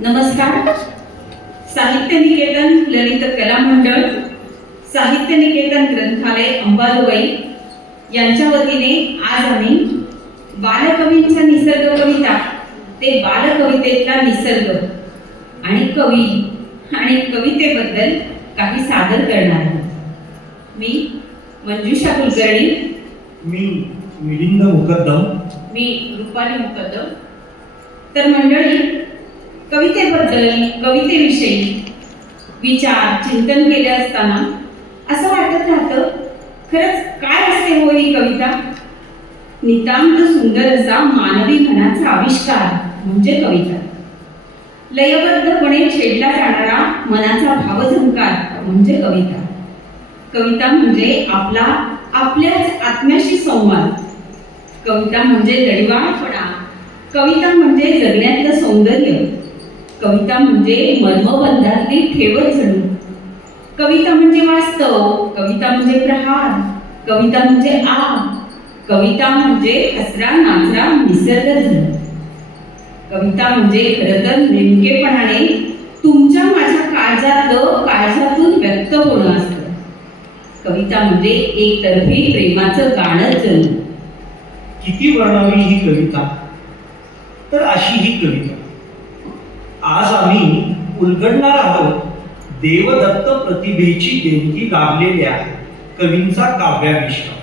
नमस्कार. साहित्य निकेतन ललित कला मंडळ, साहित्य निकेतन ग्रंथालय अंबाजोगाई यांच्या वतीने आज आम्ही बालकवींच्या निसर्ग कविता ते बालकवितेतला निसर्ग आणि कवी आणि कवितेबद्दल काही सादर करणार आहोत. मी मंजुषा कुलकर्णी, मी मिलिंद मुकद्दम, मी रुपाली मुकद्दम. तर मंडळी, कवितेबद्दल, कवितेविषयी विचार चिंतन केले असताना असं वाटत राहतं, खरंच काय असते हो ही कविता? नितांत सुंदर असा मानवी मनाचा आविष्कार म्हणजे कविता. लयबद्धपणे छेडला जाणारा मनाचा भावझंकार म्हणजे कविता. कविता म्हणजे आपल्याच आत्म्याशी संवाद. कविता म्हणजे लढिवाळपणा. कविता म्हणजे जगण्यातलं सौंदर्य. कविता म्हणजे मर्मबंधातली ठेवत जणू. कविता म्हणजे वास्तव. कविता म्हणजे प्रहार. कविता म्हणजे आग. कविता म्हणजे हसरा नाचरा निसर्ग जणू. कविता म्हणजे खरं तर नेमकेपणाने तुमच्या माझ्या काळजातून व्यक्त होणं असतं. कविता म्हणजे एकतर्फी प्रेमाचं गाणं जणू. किती वर्णावी ही कविता, तर अशी ही कविता. आज आम्ही उलगडणार आहोत देवदत्त प्रतिभेची देणगी लाभलेल्या कवींचा काव्याविष्कार.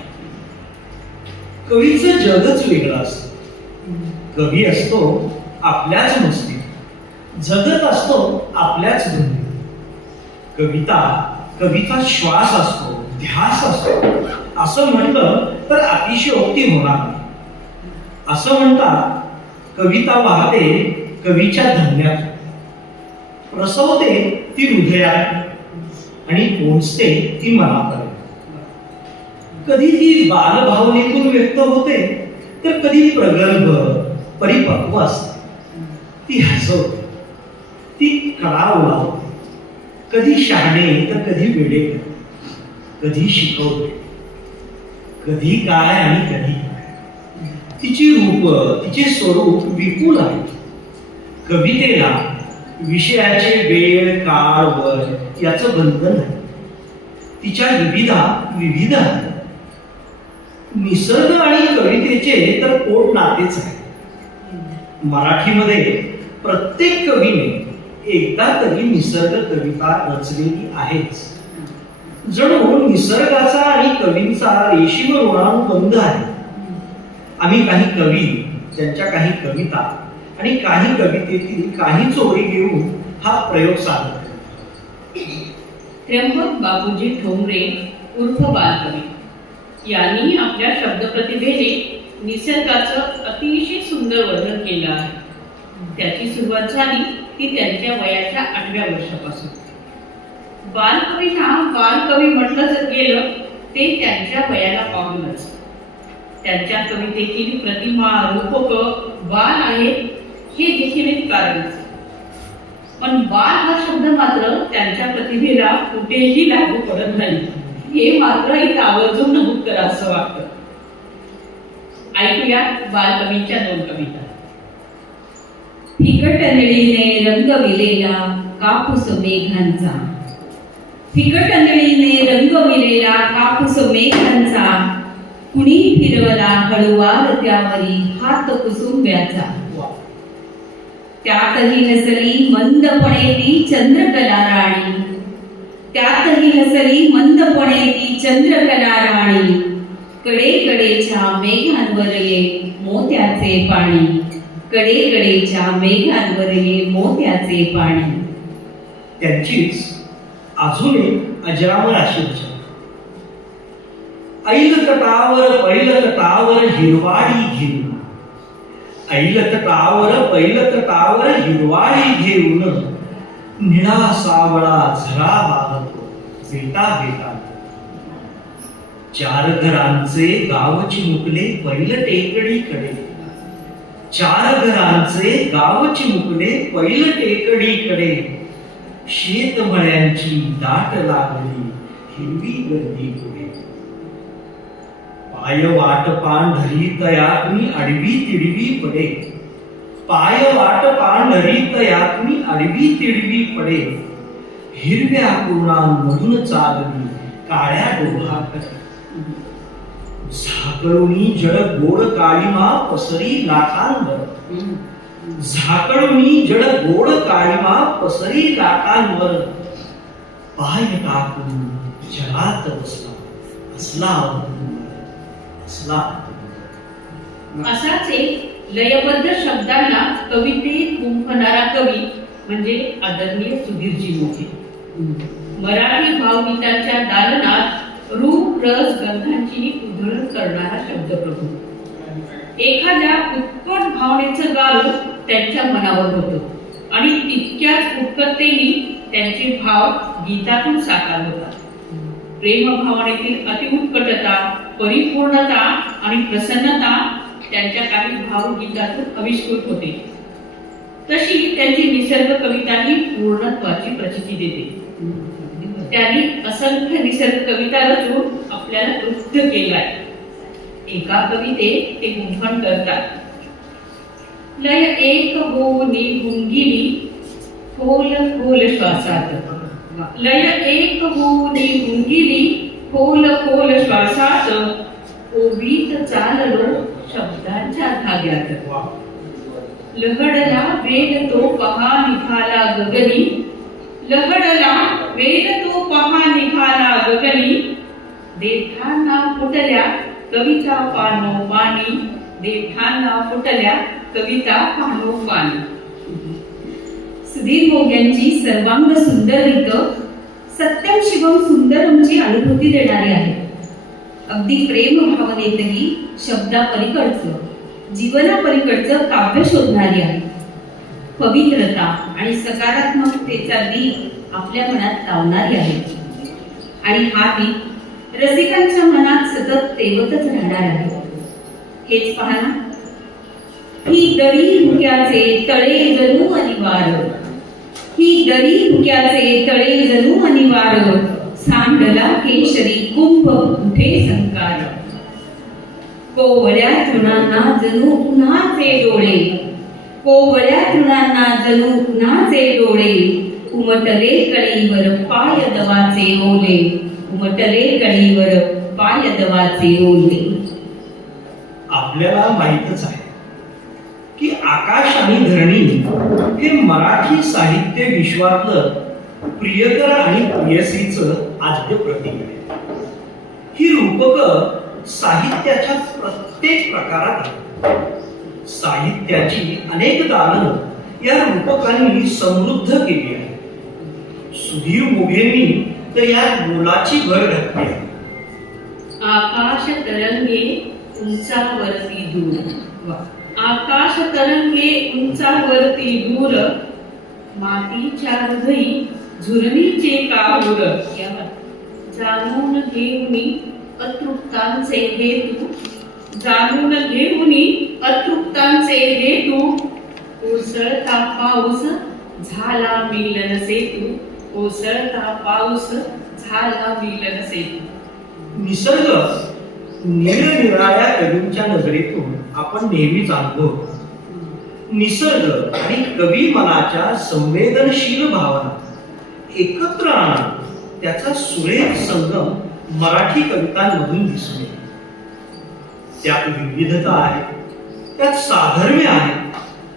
कवीचं जगच वेगळं असतं. कवी असतो आपल्याच मस्तीत, जगत असतो आपल्याच धुंदीत. कविता श्वास असतो, ध्यास असतो. असं म्हटलं तर अतिशयोक्ती होणार नाही. असं म्हणतात, कविता वाहते कवीच्या धमन्यात, प्रसवते ती हृदयात आणि पोहोचते ती मनापर्यंत. कधी ती बालभावनेतून व्यक्त होते, तर कधी प्रगल्भ परिपक्व असते. ती हसवते, ती कळा उडवते. कधी शहाणे तर कधी वेडे, कधी शिकवते, कधी काय आणि कधी काय. तिची रूप, तिचे स्वरूप विपुल आहे. कवितेला विषयाचे वेळ काळ वय याचं बंधन आहे. तिच्या विविध आहे. निसर्ग आणि कवितेचे तर पोट नातेच आहे. मराठीमध्ये प्रत्येक कवीने एकदा तरी निसर्ग कविता रचलेली आहेच. जणू निसर्गाचा आणि कवींचा रेशीम ऋणानुबंध आहे. आम्ही काही कवी, त्यांच्या काही कविता आणि काही कवितेतील काही चोरी घेऊन हा प्रयोग सादर करतो. त्र्यंबक बाबूजी ठोंबरे उर्फ बालकवी यांनी आपल्या शब्दप्रतिभेने निसर्गाचं अतिशय सुंदर वर्णन केलं आहे. त्याची सुरुवात झाली ती त्यांच्या वयाच्या 8व्या वर्षापासून. बालकवींना बालकवी म्हटलं गेलं ते त्यांच्या वयाला पाहूनच. त्यांच्या कवितेतील प्रतिमा, रूपक बाल आहेत हे देखील एक कारणच. पण बाल हा शब्द मात्र त्यांच्या प्रतिभेला कुठेही लागू पडत नाही, हे मात्र इथं आवर्जून नमूद करा असं वाटतं. ऐकूया बालकवींच्या 2 कविता. फिकट निळीने रंगविलेला कापूस मेघांचा. फिकट निळीने रंगविलेला कापूस मेघांचा, कुणी फिरवला हळुवार त्यावरी हात कुसुंब्याचा. त्यातही नसली मंदपणे ती चंद्रकला राणी. त्यातही नसली मंदपणे ती चंद्रकला राणी. कडेकडेच्या मेघांवर ये मोत्याचे पाणी. कडेकडेच्या मेघांवर ये मोत्याचे पाणी. त्यांचीच अजून एक अजरामर अशी रचना. ऐल तटावर पैल तटावर हिरवाडी घेऊन. ऐल तटावर पैल तटावर हिरवाडी घेऊन, निळा सावळा झरा वाहतो बेटा बेटा. 4 घरांचे गाव चिमुकले पैल टेकडीकडे. 4 घरांचे गाव चिमुकले पैल टेकडीकडे. शेतमळ्यांची दाट लागली हिरवी गर्दी पुढे. पाय वाट पांढरी तयारी आडवी तिडवी पडे. पाय वाट पांढरीत यातून आडवी तिडवी पडे, हिरव्या कुणांमधून चालली काळ्या डोहाकडे. झाकळुनी जड गोड काळीमा पसरी लाटांवर, झाकळुनी जड गोड काळीमा पसरी लाटांवर, पाय टाकून जगात बसला असला असला. असाच एक लयबद्ध शब्दांना कवितेत गुंफणारा कवी म्हणजे आदरणीय सुधीरजी मोघे. मराठी भावगीतांच्या दालनात रूप रस गंधांची उधळण करणारा शब्दप्रभू. एखाद्या उत्कट भावनेचं गारू त्यांच्या मनावर होतं आणि तितक्याच उत्कटतेने त्यांचे भाव गीतातून साकार होतात. प्रेमभावनेतील अतिउत्कटता, परिपूर्णता आणि प्रसन्नता त्यांच्या काही भावगीतातून आविष्कृत होते. तशी त्यांची निसर्ग कविताही पूर्णत्वाची प्रचिती देते. त्यांनी असंख्य निसर्ग कविता रचून आपल्याला तृप्त केलाय. एका कवितेत ते गुंफण करतात. लय एक होऊनी गुंगिली खोल खोल श्वासात, लय एक होऊनी गुंगिली खोल खोल श्वासात, ओबीत चाललो शब्दांच्या धाग्यात. लहडला वेग तो पहा निघाला गगनी, लहडला वेग तो पहा निघाला गगनी, देठांना फुटल्या कविता पानो पाणी, देठांना फुटल्या कविता पानो पाणी. सुधीर मोघ्यांची सर्वांग सुंदर गीत सत्यम शिवम सुंदरमची अनुभूती देणारी आहे. अगदी प्रेम भावनेतही शब्दापलीकडचं जीवनापलीकडचं काव्य शोधणारी आहे. पवित्रता आणि सकारात्मकतेचा दीप आपल्या मनात लावणारी आहे. आणि हा दीप रसिकांच्या मनात सतत तेवतच राहणार आहे. हेच पहा ना, ही दरी धुक्याचे तळे जणू अनिवार, ही दरी धुक्याचे तळे जणू अनिवार, सांडला केशरी कुंभ कुठे संकार. कोवळ्या तृणांना जणू उन्हाचे डोळे, कोवळ्या तृणांना जणू उन्हाचे डोळे, उमटले कळीवर पाय दवाचे ओले, उमटले कळीवर पाय दवाचे ओले. आपल्याला माहीतच आहे की आकाश आणि धरणी हे मराठी साहित्य विश्वातलं प्रियकर आणि प्रियसीचं आद्य प्रतीक आहे. ही रूपक साहित्याच्या प्रत्येक प्रकारात आहेत. साहित्याची अनेक दालनं या रूपकांनी समृद्ध केली आहे. सुधीर मोघेंनी तर या मोलाची भर घातली आहे. आकाश तरंगे उंचावरती दूर, आकाश तरंगे उंचावरती दूर, मातीच्या हृदयी झुरणीचे काहूर. जाणून घेऊनी अतृप्तांचे हेतू, जाणून घेऊनी अतृप्तांचे हेतू, ओसळता पाऊस झाला मिलन सेतू, ओसळता पाऊस झाला मिलन सेतू. निसर्ग निरनिराळ्या कवींच्या नजरेतून आपण नेहमीच अनुभवतो. निसर्ग आणि कवी मनाच्या संवेदनशील भावना एकत्र आणून त्याचा सुरेख संगम मराठी कवितांमधून दिसून येतो. त्यात विविधता आहे, त्यात साधर्म्य आहे,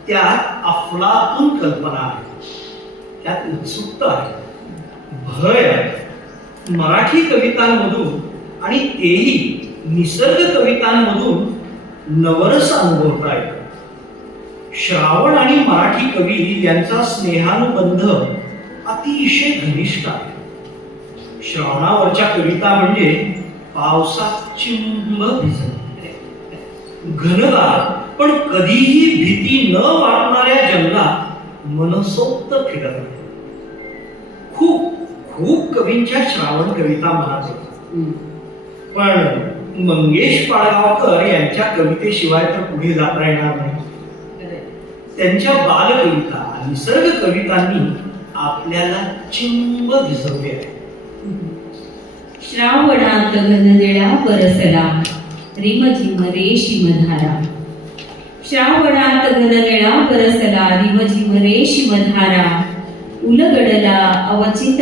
त्यात अफलातून कल्पना आहे, त्यात उत्सुकता आहे, भय आहे. मराठी कवितांमधून आणि तेही निसर्ग कवितांमधून नवरस अनुभवता येतो. श्रावण आणि मराठी कवी यांचा स्नेहानुबंध अतिशय घनिष्ठ आहे. श्रावणावरच्या कविता म्हणजे पावसात चिंब भिजणे, घनदार पण कधीही भीती न वाटणाऱ्या जंगलात मनसोक्त फिरत. खूप खूप कवींच्या श्रावण कविता मनात येतात. पण मंगेश पाडगावकर यांच्या कवितेशिवाय तर पुढे जाता येणार नाही. त्यांच्या बालकविता निसर्ग कवितांनी आपल्याला चिंब भिजवले आहे. श्रावणात घननिळा बरसला, रिमझिम रेशीम धारा. श्रावणात घननिळा बरसला रिमझिम रेशीमधारा उलगडला अवचित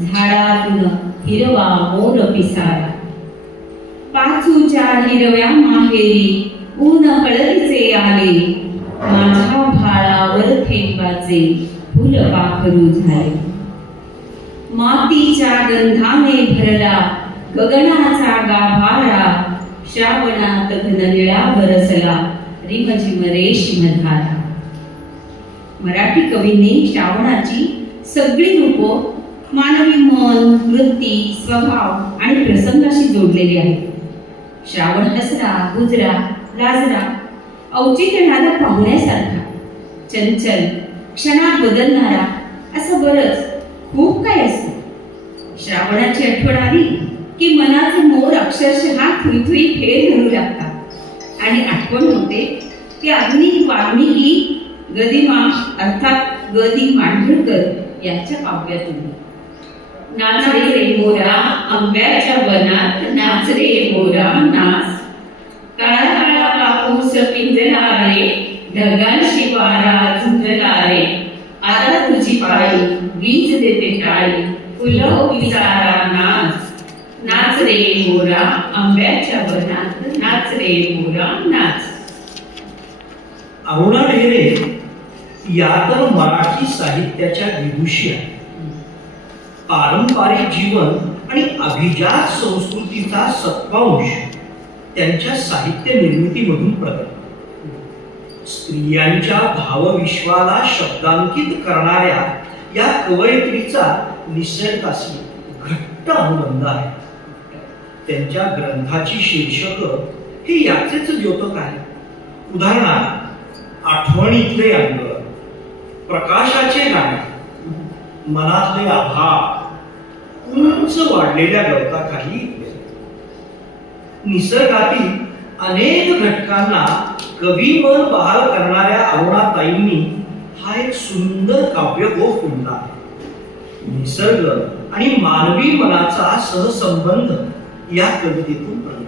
झाडातून हिरवा मोर पिसारा पाचूच्या हिरव्या माहेरी ऊन हळदीचे आले माझ्या भाळावर थेंबाचे फुल पाखरू झाले मातीच्या गंधाने भरला गगनाचा गाभारा श्रावणात घननिळा बरसला रिमझिम रेशीमधारा. मराठी कवींनी श्रावणाची सगळी रूपं मानवी मन, वृत्ती, स्वभाव आणि प्रसंगाशी जोडलेली आहेत. श्रावण हसरा, गुजरा, लाजरा, औचित्यनाला पाहुण्यासारखा, चंचल, क्षणात बदलणारा, असं बरंच खूप काय असतं. श्रावणाची आठवण आली की मनाचे मोर अक्षरशः थुईथुई फेर धरू लागतात आणि आठवण होते की आधुनिक वाल्मिकी गदिमा अर्थात ग दि मांडगूळकर यांच्या काव्यातून. नाच रे मोरा आंब्याच्या वनात, नाच रे मोरा नाच, काळा काळा कापूस पिंजला रे, ढगांशी वारा झुंजला रे, आता तुझी पाळी वीज देते टाळी, फुलं पिसारा नाच. नाच रे मोरा आंब्याच्या वनात, नाच रे मोरा नाच. अरुणा ढेरे या तर मराठी साहित्याच्या विदुषी आहेत. पारंपरिक जीवन आणि अभिजात संस्कृतीचा सत्वांश त्यांच्या साहित्य निर्मितीमधून प्रकट. स्त्रियांच्या भावविश्वाला शब्दांकित करणाऱ्या या कवयित्रीचा निसर्गाशी घट्ट अनुबंध आहे. त्यांच्या ग्रंथाची शीर्षक हे याचेच द्योतक आहे. उदाहरणार्थ आठवणीतले अंग, प्रकाशाचे गाणे, मनातले आभाळ, उंच वाढलेल्या गवताखाली. निसर्गातील अनेक घटकांना कवी मन बहाल करणाऱ्या अरुणाताईंनी हा एक सुंदर काव्यगोफ फुलला आहे. निसर्ग आणि मानवी मनाचा सहसंबंध या कवितेतून प्रगट.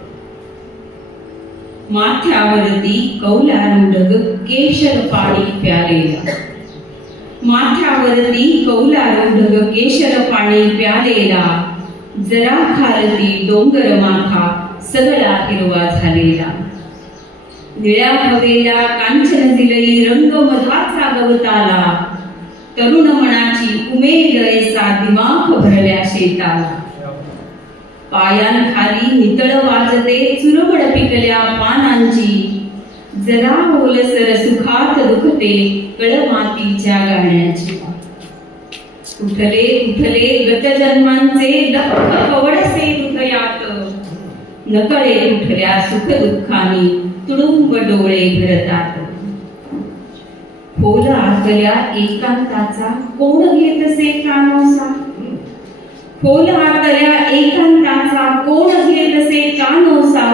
माथ्यावरती कौलारूढ केशर पाणी प्यालेला, माथ्यावरती कौलारूढ केशर पाणी प्यालेला, जरा खालती डोंगर माथा सगळा हिरवा झालेला. निळ्या हवेला कांचन दिलई रंग मधाचा गवताला, तरुण मनाची उमेद ऐसा दिमाख भरल्या शेताला. पायांखाली नितळ वाजते चुरमड पिकल्या पानांची, जरा ओलसर सुखात दुखते कळमातीच्या गाण्याची. उठले उठले गत जन्मांचे लख कवडसे हृदयात, नकळे उठल्या सुख दुःखानी तुडुंब डोळे भरतात. खोल आतल्या एकांताचा कोण घेतसे कानोसा, खोल आतल्या एकांताचा कोण घेतसे कानोसा,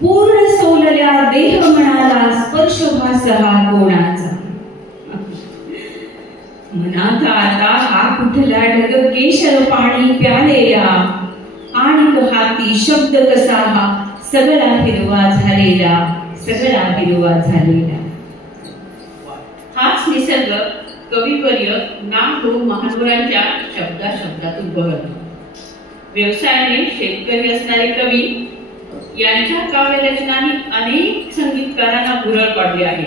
पूर्ण सोलल्या देह मनाला स्पर्श भासला कोणाचा. मनात आता हा कुठला ढग केशर पाणी प्यालेला, आणि हाती शब्द कसा हा सगळा हिरवा झालेला, सगळा हिरवा झालेला. हाच निसर्ग कविवर्य ना. महानुरांच्या शब्दातून बहरतो. व्यवसायाने शेतकरी असणारे कवी यांच्या काव्यरचनांनी अनेक संगीतकारांना भुरळ पाडली आहे.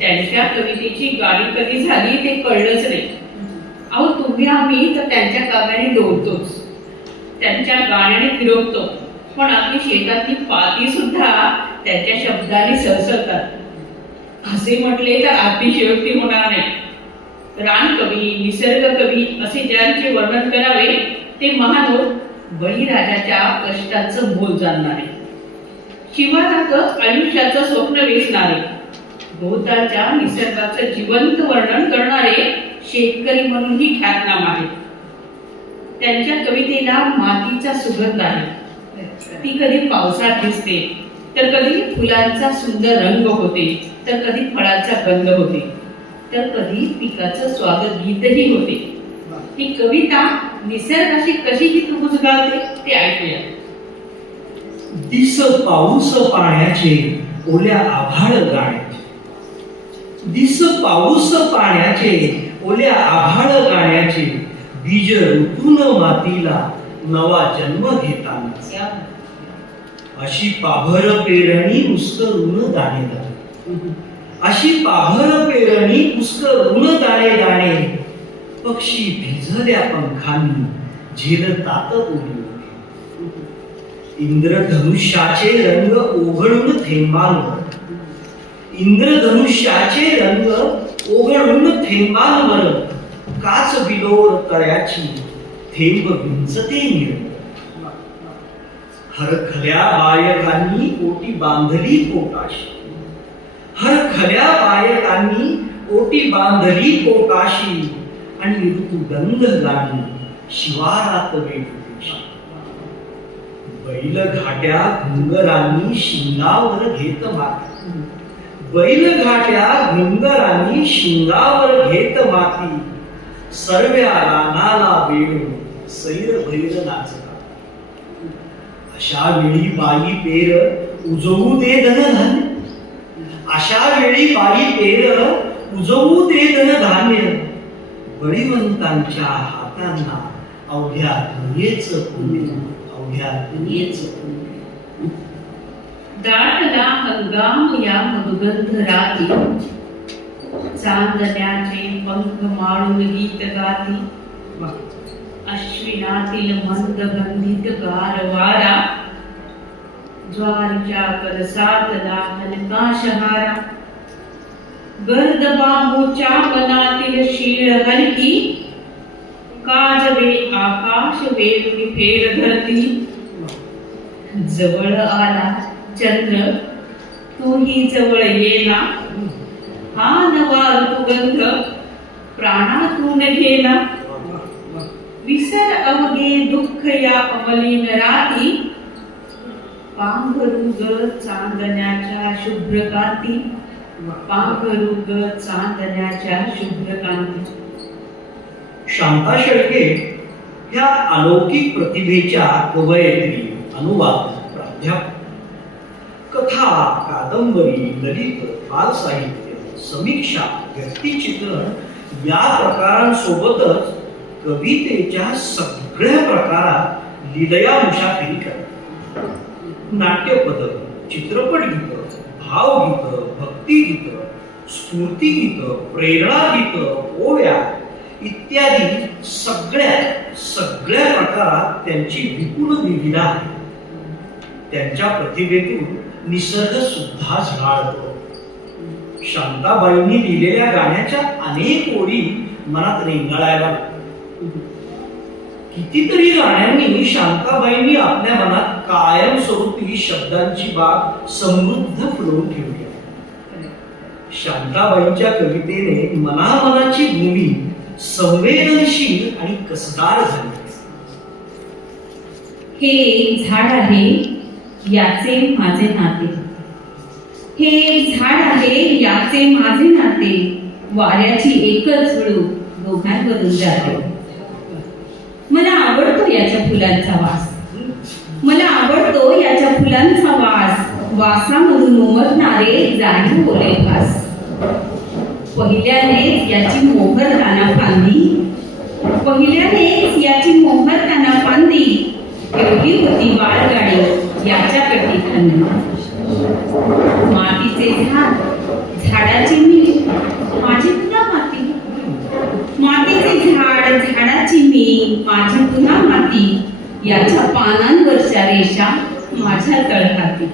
त्यांच्या कवितेची गाणी कधी झाली ते कळलंच नाही. अहो, तुम्ही आम्ही तर त्यांच्या काव्याने डोलतोच, त्यांच्या गाण्याने फिरवतो, पण आपली शेतातली पाती सुद्धा त्यांच्या शब्दाने सरसरतात. असे म्हटले तर अतिशयोक्ती होणार नाही. रान कवी, निसर्ग कवी असे ज्यांचे वर्णन करावे ते महानोर बळीराजाच्या कष्टाचं मोल जाणणारे, शिवारातच आयुष्याचं स्वप्न वेचणारे, भोवतालच्या निसर्गाचं जिवंत वर्णन करणारे शेतकरी म्हणूनही ख्यातनाम आहेत. त्यांच्या कवितेला मातीचा सुगंध आहे. ती कधी पावसात दिसते, तर कधी फुलांचा सुंदर रंग होते, तर कधी फळाचा गंध होते, तर कधी पिकाचं स्वागत गीतही होते. ही कविता निसर्गाशी कशी तुबूज घालते ते ऐकूया. दिस पाऊस पाण्याचे ओल्या आभाळ गाणे, दिस पाऊस पाण्याचे ओल्या आभाळ गाण्याचे बीज ऋतून मातीला नवा जन्म घेताना अशी पाभर पेरणी पुष्करून दाणे दाणे अशी पाभर पेरणी पुष्करून दाणे दाणे पक्षी भिजल्या पंखांनी झेलतात उडी इंद्रधनुष्याचे रंग ओघळून थेंबांवर इंद्रधनुष्याचे रंग ओघळून थेंबांवर काच बिलोर तळ्याची थेंब विंचते निळ हरखल्या बायकांनी ओटी बांधली पोटाशी हरखल्या बायकांनी ओटी बांधली पोटाशी आणि ऋतुगंध गाणी शिवारात वेठुदेशी बैल घाट्या घुंगरांनी शिंगावर घेत माती बैल घाट्या घुंगरांनी शिंगावर घेत माती सर्व्या रानाला वेळून सैर भैर नाचतात अशा वेळी बाई पेर उजवू दे धनधान्य अशा वेळी बाई पेर उजवू दे धनधान्य बळीवंतांच्या हातांना अवघ्या दुनियेच पुण्य अवघ्या दुनियेच पुण्य दाटला हंगाम या मधुगंध राती चांदण्याचे पंख माळून गीत गाती अश्विनातील मंद गंधित गार वारा ज्वारीच्या कलसातला हलका शहारा गर्द बांबूच्या वनातील शीळ हलकी काजवे आकाश वेगळी फेर धरती जवळ आला चंद्र तूही जवळ येना हा नवा ऋतुगंध प्राणातून गेला विसर अवघे दुःख या अमलीन राती पांघरुग चांदण्याच्या शुभ्र कांती पांघरुग चांदण्याच्या शुभ्र कांती शांता शेळके ह्या अलौकिक प्रतिभेच्या कवयित्री अनुवादक प्राध्यापक कथा कादंबरी ललित बालसाहित्य समीक्षा व्यक्तिचित्रण या प्रकारांसोबतच कवितेच्या सगळ्या प्रकारात लीलया मुशाफिरी करतात नाट्यपद चित्रपट गीत भावगीत भक्तिगीत स्फूर्तिगीत प्रेरणागीत ओव्या इत्यादी सगळ्या प्रकारात त्यांची विपुल विविधता आहे त्यांच्या प्रतिभेतून निसर्ग सुद्धा झळाळतो शांताबाईंनी लिहिलेल्या गाण्याच्या अनेक ओळी मनात रेंगाळायला कितीतरी गाण्यांनी शांताबाईंनी आपल्या मनात कायमस्वरूपी शब्दांची बाग समृद्ध फुलवून ठेवली आहे शांताबाईंच्या कवितेने मनामनाची भूमी संवेदनशील आणि कसदार झाली हे झाड आहे याचे माझे नाते हे झाड आहे याचे माझे नाते वाऱ्याची एकच झुळूक दोघांवरून जाते मला आवडतो याच्या फुलांचा वास मला आवडतो याच्या फुलांचा वास वासामधून उमटणारे जाणीव बोले वास पहिल्यानेच याची मोहर काना फांदी पहिल्यानेच याची मोहर काना फांदी एवढी होती बाळगाडी याच्या कटीखांदी मातीचे झाड झाडाची मी माझी पुन्हा माती मातीचे झाड झाडाची मी माझी पुन्हा माती याच्या पानांवरच्या रेषा माझ्या तळहाती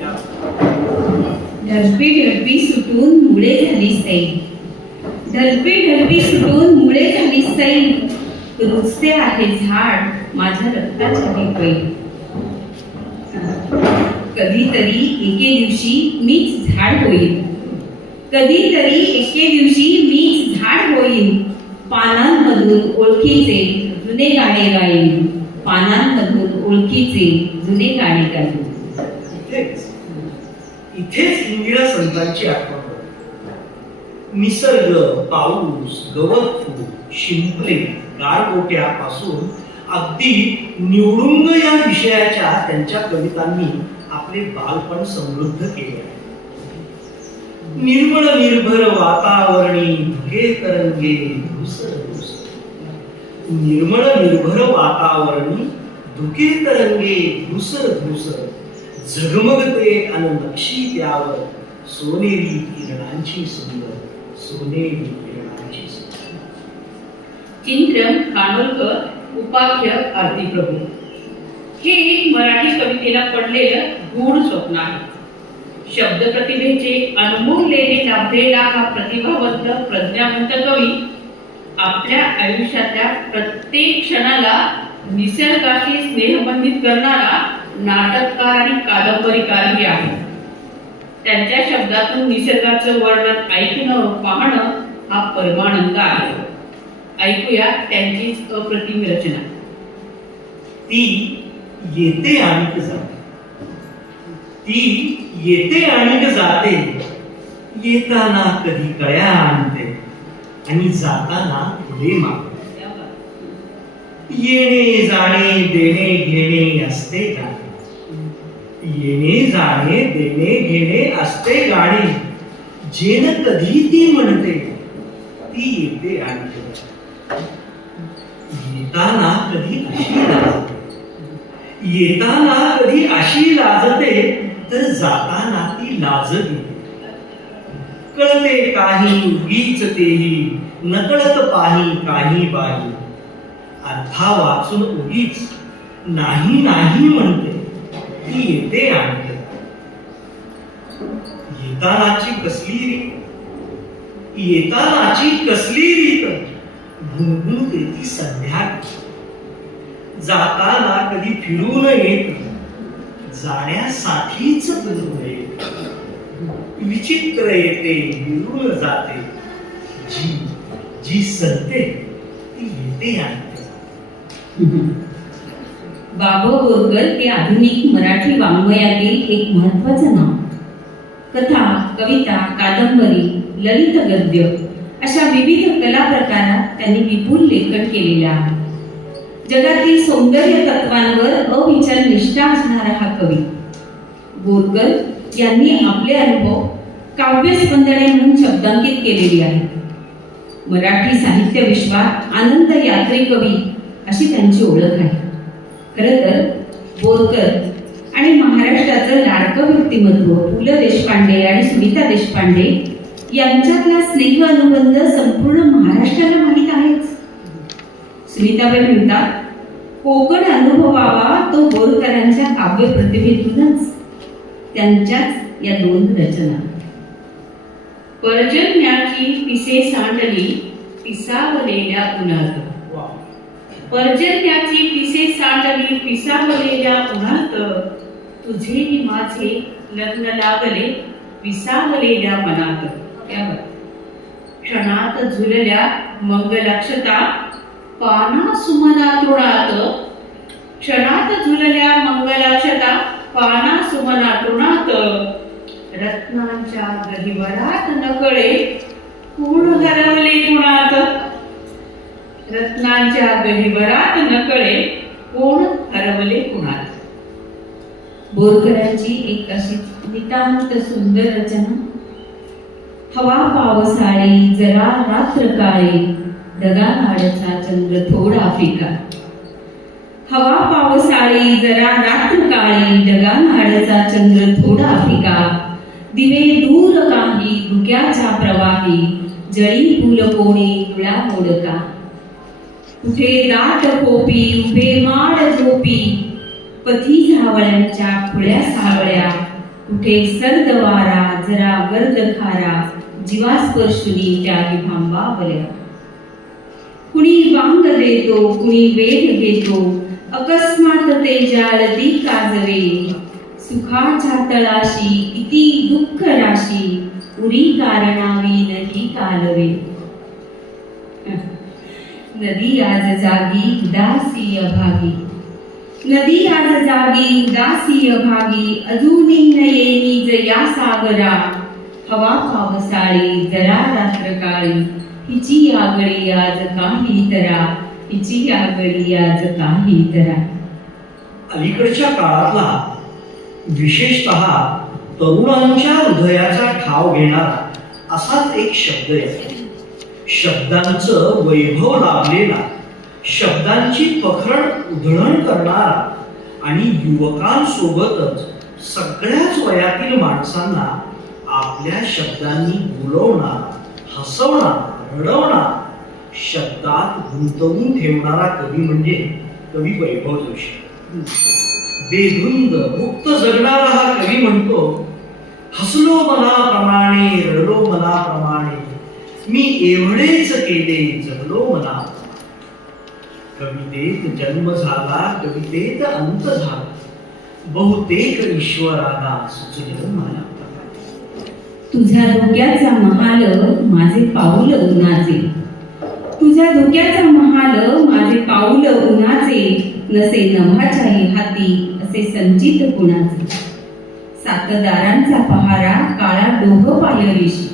ढलपी ढलपी सुटून मुळे झाली सैल ढलपी ढलपी सुटून मुळे झाली सैल रुजते आहे झाड माझ्या रक्ताच्या पैल कधीतरी एके दिवशी मीच झाड होईल कधीतरी एके दिवशी मीच झाड होईल पानांमधून ओळखीचे जुने गाणे गाईन पानांमधून ओळखीचे जुने गाणे गाईन इथेच इंदिरा संतांची आठवण निसर्ग पाऊस गवत फूल शिंपले गारगोट्यापासून अगदी निवडुंग या विषयाच्या त्यांच्या कवितांनी आपले बालपण समृद्ध केले आहे निर्मळ निर्भर वातावरणी धुके तरंगे धुसर धुसर. निर्मळ निर्भर वातावरणी धुके तरंगे धुसर धुसर. झगमगते अन नक्षी त्यावर सोनेरी किरणांची सुंदर, सोनेरी किरणांची सुंदर. चिंतन कानोलकर, उपाख्य आरती प्रभू. हे एक मराठी कवितेला पडलेलं गूढ स्वप्न आहे. शब्द प्रतिभेचे अनमोललेले लाभलेला हा प्रतिभावंत प्रज्ञावंत कवी आपल्या आयुष्यातल्या प्रत्येक क्षणाला निसर्गाशी स्नेहबंधित करणारा नाटककार आणि कादंबरीकारही आहे. त्यांच्या शब्दातून निसर्गाचं वर्णन ऐकणं पाहणं हा परमानंद आहे. ऐकूया त्यांचीच अप्रतिम रचना. ती येते आणि जाते. ती येते आणि जाते. येताना कधी कळ्या आणते आणि जाताना फुले मागते. येणे जाणे देणे घेणे असते गाणे. येणे जाणे देणे घेणे असते गाणे. जेन कधी ती म्हणते ती येते आणि जाते. येताना कधी अशी लाजते. येताना कधी अशी लाजते तर जाताना ती लाजते. कळते काही उगीच तेही नकळत पाही काही बाई. अर्था वाचून उगीच नाही नाही म्हणते ती येते आणि येतानाची कसली रीत. येतानाची कसली रीत गुणगुणते ती संध्या. जाताना कधी फिरून येत जाण्यासाठीच फिरून येत. विचित्र येते विरून जाते. जी जी सरते ती येते आणि बाबा बोरकर हे आधुनिक मराठी वाङ्मयातील एक महत्त्वाचं नाव. कथा, कविता, कादंबरी, ललित गद्य अशा विविध कला प्रकारात त्यांनी विपुल लेखन केलेले आहे. जगातील सौंदर्य तत्वांवर अविचल निष्ठा असणारा हा कवी. बोरकर यांनी आपले अनुभव काव्यस्पंदने म्हणून शब्दांकित केलेली आहेत. मराठी साहित्य विश्वात आनंद यात्री कवी अशी त्यांची ओळख आहे. खरं तर बोरकर आणि महाराष्ट्राचं लाडकं व्यक्तिमत्व पु ल देशपांडे आणि सुनीता देशपांडे यांच्यातला स्नेह अनुबंध संपूर्ण महाराष्ट्राला माहीत आहेच. सुनीताबाई म्हणतात, कोकण अनुभवावा तो बोरकरांच्या काव्य प्रतिभेतूनच. त्यांच्याच या दोन रचना. पर्जन्याची पिसे सांडली पिसावलेल्या उन्हात. पर्जन्याची पिसे सांडली पिसावलेल्या उन्हात. तुझे माझे लग्न लागले पिसावलेल्या मनात. क्षणात झुलल्या मंगलाक्षता पाना सुमना तृणात. क्षणात झुलल्या मंगलाक्षता पाना सुमना तृणात. रत्नांच्या गहिवरात नकळे कोण हरवले कुणात. रत्नांच्या गहिवरात नकळे कोण हरवले कुणात. बोरकरांची एक अशी नितांत सुंदर रचना. हवा पावसाळी जरा रात्र काळे ढगांआडचा चंद्र थोडा फिका. हवा पावसाळी जरा रात्र काळी ढगांआडचा चंद्र थोडा फिका. दिवे दूर काही धुक्याच्या प्रवाही जळी फुल कोणी तुळा मोडका. कुठे दाट कोपी उभे माड झोपी पथी झावळ्यांच्या खुळ्या सावळ्या. कुठे सर्द वारा जरा गर्द खारा जीवास्पर्शुनी त्यागी भांबावल्या. कुणी वांग देतो कुणी वेध घेतो अकस्मात ते जाळती काजवे. सुखाच्या तळाशी किती दुःख राशी उरी कारणावी नदी कालवे. नदी आज जागी उदासी अभागी. नदी आज जागी उदासी अभागी अजूनही न येईनी या सागरा. हवा पावसाळी जरा रात्र काळी हिची आगळी आज काही तरा. हिची आगळी आज काही तरा. अलीकडच्या काळातला विशेषतः तरुणांच्या हृदयाचा ठाव घेणारा असाच एक शब्द आहे. शब्दांचं वैभव लाभलेला, शब्दांची पखरण उधळण करणारा आणि युवकांसोबतच सगळ्याच वयातील माणसांना आपल्या शब्दांनी बोलवणारा, हसवणारा, रडवणारा, शब्दात गुंतवून ठेवणारा कवी म्हणजे कवी वैभव जोशी. बेधुंद मुक्त जगणारा हा कवी म्हणतो, हसलो मनाप्रमाणे, रडलो मनाप्रमाणे, मी एवढेच केले, जगलो मना. कवितेत जन्म झाला, कवितेत अंत झाला, बहुतेक ईश्वराला सुचलं मला. तुझ्या धोक्याचा महाल माझे पाऊल उन्हाचे, तुझ्या धोक्याचा महाल माझे पाऊल उन्हाचे, नसे नभाच्याही हाती असे संचित गुणाचे. सातदारांचा पहारा काळा डोह पायरीशी,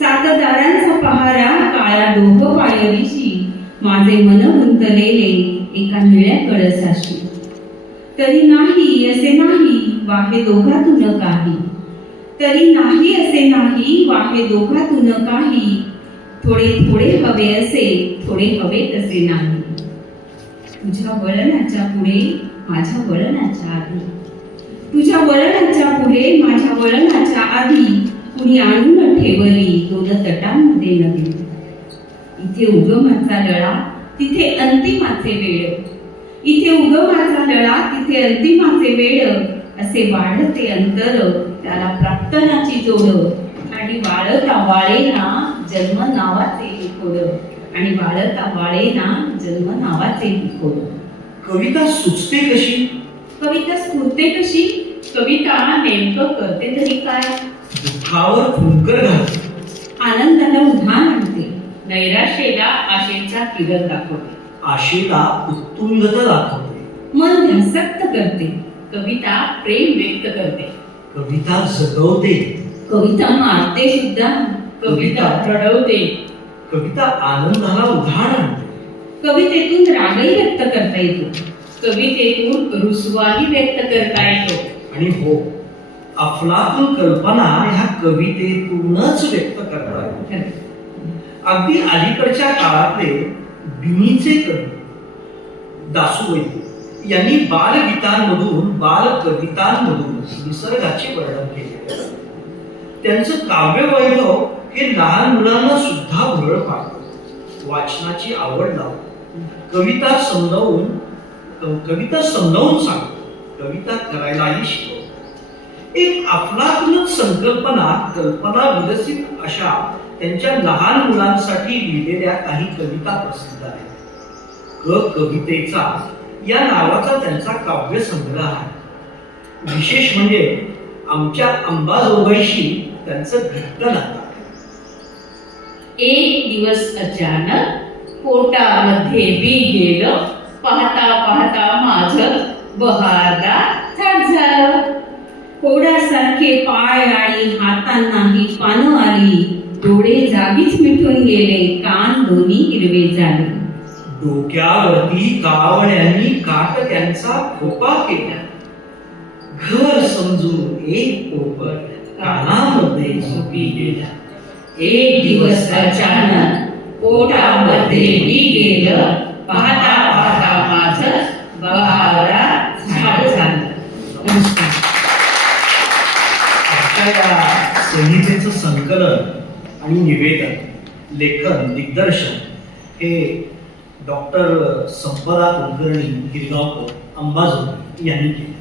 सातदारांचा पहारा काळा डोह पायरीशी, माझे मन गुंतलेले एका निळ्या कळसाशी. तरी नाही असे नाही वाहे दोघातून काही, तरी नाही असे नाही वाहे दोघातून काही, थोडे थोडे हवे असे, थोडे हवे तसे नाही. तुझ्या वळणाच्या पुढे माझ्या वळणाच्या आधी, तुझ्या वळणाच्या पुढे माझ्या वळणाच्या आधी, कुणी आणून ठेवली दोन तटांमध्ये नदी. इथे उगमाचा लळा तिथे अंतिमाचे वेळ, इथे उगमाचा लळा तिथे अंतिमाचे वेळ, असे वाढते अंतर त्याला प्रार्थनाची जोड. आणि वाळता वाळेना जन्म नावाचे लिखोड, आणि वाळता वाळेना जन्म नावाचे लिखोड. कविता सुचते कशी? कविता स्फुरते कशी? कविता नेमकं करते तरी काय? दुःखावर फुंकर घालते, आनंदाला उधाण आणते, नैराश्याला आशेचा किरण दाखवते, आशेला उत्तुंगता दाखवते, मन ध्यासक्त करते. कविता प्रेम व्यक्त करते, कविता जगवते, कविता मारते सुद्धा, कविता रडवते, कविता आनंदाला उधाण आणते, कवितेतून रागही व्यक्त करता येतो, कवितेतून रुसवाही व्यक्त करता येतो. आणि हो, अफलातून कल्पना ह्या कवितेतूनच व्यक्त करतात. अगदी अलीकडच्या काळातले बिनीचे कवी दासू वैद्य यांनी बालगीतांमधून, बालकवितांमधून निसर्गाचे वर्णन केले. त्यांचं काव्य वैभव हे लहान मुलांना सुद्धा भरळ पाडतं, वाचनाची आवड लावतं, कविता समजावून सांगतो, कविता करायलाही शिकवतो. एक अफलातूनच संकल्पना, कल्पना विकसित अशा त्यांच्या लहान मुलांसाठी लिहिलेल्या काही कविता प्रसिद्ध आहेत. कवितेचा या नावाचा त्यांचा काव्य संग्रह आहे. विशेष म्हणजे आमच्या अंबाजोगाईशी त्यांचं घट्ट नातं. एक दिवस अचानक पोटामध्ये बी गेलं, पाहता पाहता माझं बहारदार झाड झालं. कोडासारखे पाय आणि हातांनाही पानं आली, डोळे जागीच मिटून गेले, कान दोन्ही हिरवे झाले. डोक्यावरती कावळ्यांनी काटक्यांचा खोपा केला, घर समजून एक पोपट कानामध्ये झोपी गेला. एक दिवस अचानक पोटामध्ये बी गेलं, पाहता पाहता माझं बहारदार झाड झालं. या संहितेचं संकलन आणि निवेदन, लेखन, दिग्दर्शन हे डॉक्टर संपदा कुलकर्णी गिरगावकर अंबाजोगाई यांनी केले.